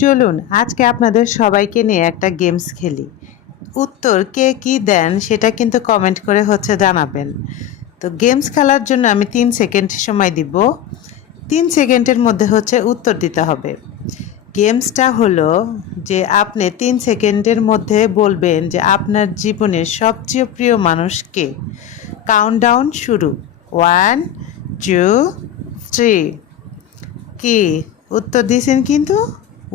চলুন আজকে আপনাদের সবাইকে নিয়ে একটা গেমস খেলি। উত্তর কে কি দেন সেটা কিন্তু কমেন্ট করে জানাবেন। তো গেমস খেলার জন্য আমি 3 সেকেন্ড সময় দিব। 3 সেকেন্ডের মধ্যে উত্তর দিতে হবে। গেমসটা হলো যে আপনি 3 সেকেন্ডের মধ্যে বলবেন যে আপনার জীবনের সবচেয়ে প্রিয় মানুষ কে। কাউন্টডাউন শুরু। 1, 2, 3। কি উত্তর দিয়েছেন? কিন্তু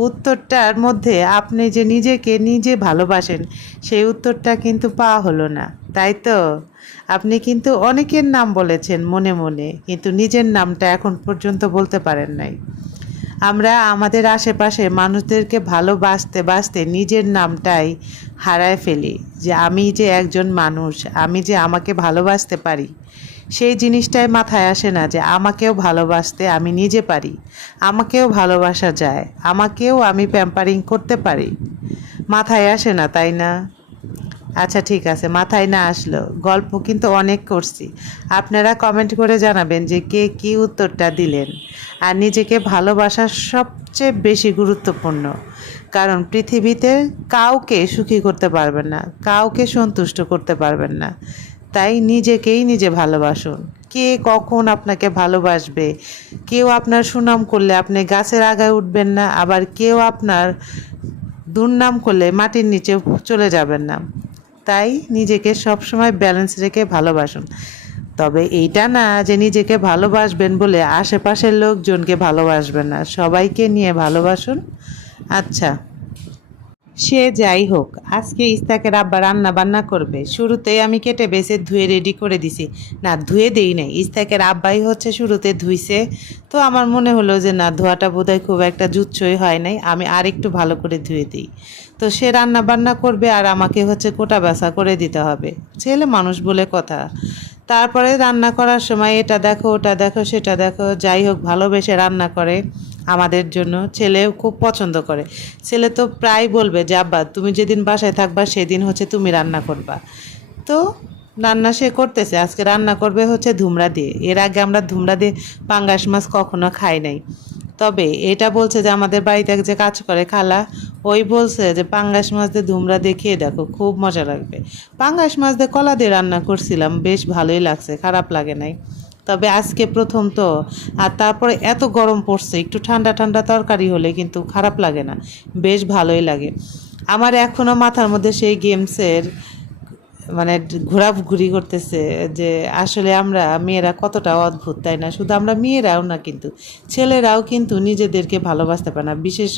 উত্তরটার মধ্যে আপনি যে নিজেকে নিজে ভালোবাসেন সেই উত্তরটা কিন্তু পাওয়া হলো না, তাই তো? আপনি কিন্তু অনেকের নাম বলেছেন মনে মনে, কিন্তু নিজের নামটা এখন পর্যন্ত বলতে পারেন নাই। আমরা আমাদের আশেপাশে মানুষদেরকে ভালোবাসতে বাসতে নিজের নামটাই হারায় ফেলি, যে আমি যে একজন মানুষ, আমি যে আমাকে ভালোবাসতে পারি সেই জিনিসটাই মাথায় আসে না, যে আমাকেও ভালোবাসতে আমি নিজে পারি, আমাকেও ভালোবাসা যায়, আমাকেও আমি প্যাম্পারিং করতে পারি। মাথায় আসে না, তাই না? আচ্ছা ঠিক আছে, মাথায় না আসলো, গল্প কিন্তু অনেক করছি। আপনারা কমেন্ট করে জানাবেন যে কে কী উত্তরটা দিলেন। আর নিজেকে ভালোবাসা সবচেয়ে বেশি গুরুত্বপূর্ণ, কারণ পৃথিবীতে কাউকে সুখী করতে পারবেন না, কাউকে সন্তুষ্ট করতে পারবেন না। তাই নিজেকেই নিজে ভালোবাসুন। কে কখন আপনাকে ভালোবাসবে? কেউ আপনার সুনাম করলে আপনি গাছের আগায় উঠবেন না, আবার কেউ আপনার দুর্নাম করলে মাটির নিচে চলে যাবেন না। তাই নিজেকে সবসময় ব্যালেন্স রেখে ভালোবাসুন। তবে এইটা না যে নিজেকে ভালোবাসবেন বলে আশেপাশের লোকজনকে ভালোবাসবেন না, সবাইকে নিয়ে ভালোবাসুন। আচ্ছা, সে যাই হোক, আজকে ইস্তাকের আব্বা রান্না বান্না করবে। শুরুতেই আমি কেটে বেছে ধুয়ে রেডি করে দিছি। না, ধুয়ে দেই নাই, ইস্তাকের আব্বাই শুরুতে ধুইছে। তো আমার মনে হলো যে না, ধোয়াটা বোধহয় খুব একটা জুৎসই হয় নাই, আমি আর একটু ভালো করে ধুয়ে দিই। তো সে রান্না বান্না করবে আর আমাকে কোটা বাছা করে দিতে হবে, ছেলে মানুষ বলে কথা। তারপরে রান্না করার সময় এটা দেখো ওটা দেখো সেটা দেখো, যাই হোক ভালোবেসে রান্না করে আমাদের জন্য। ছেলেও খুব পছন্দ করে। ছেলে তো প্রায় বলবে যে আব্বা তুমি যেদিন বাসায় থাকবা সেদিন তুমি রান্না করবা। তো রান্না সে করতেছে, আজকে রান্না করবে ধুমরা দিয়ে। এর আগে আমরা ধুমরা দিয়ে পাঙ্গাস মাছ কখনো খাই নাই। তবে এটা বলছে যে আমাদের বাড়িতে যে কাজ করে খালা, ওই বলছে যে পাঙ্গাস মাছ দিয়ে ধুমরা দিয়ে খেয়ে দেখো, খুব মজা লাগবে। পাঙ্গাস মাছ দিয়ে কলা দিয়ে রান্না করছিলাম, বেশ ভালোই লাগছে, খারাপ লাগে নাই। তবে আজকে প্রথম তো, আর তারপরে এত গরম পড়ছে, একটু ঠান্ডা ঠান্ডা তরকারি হলে কিন্তু খারাপ লাগে না, বেশ ভালোই লাগে। আমার এখনও মাথার মধ্যে সেই গেমসের ঘোরাঘুরি করতেছে, যে আসলে আমরা মেয়েরা কতটা অদ্ভুত, তাই না? শুধু আমরা মেয়েরাও না, কিন্তু ছেলেরাও কিন্তু নিজেদেরকে ভালোবাসতে পারে না, বিশেষ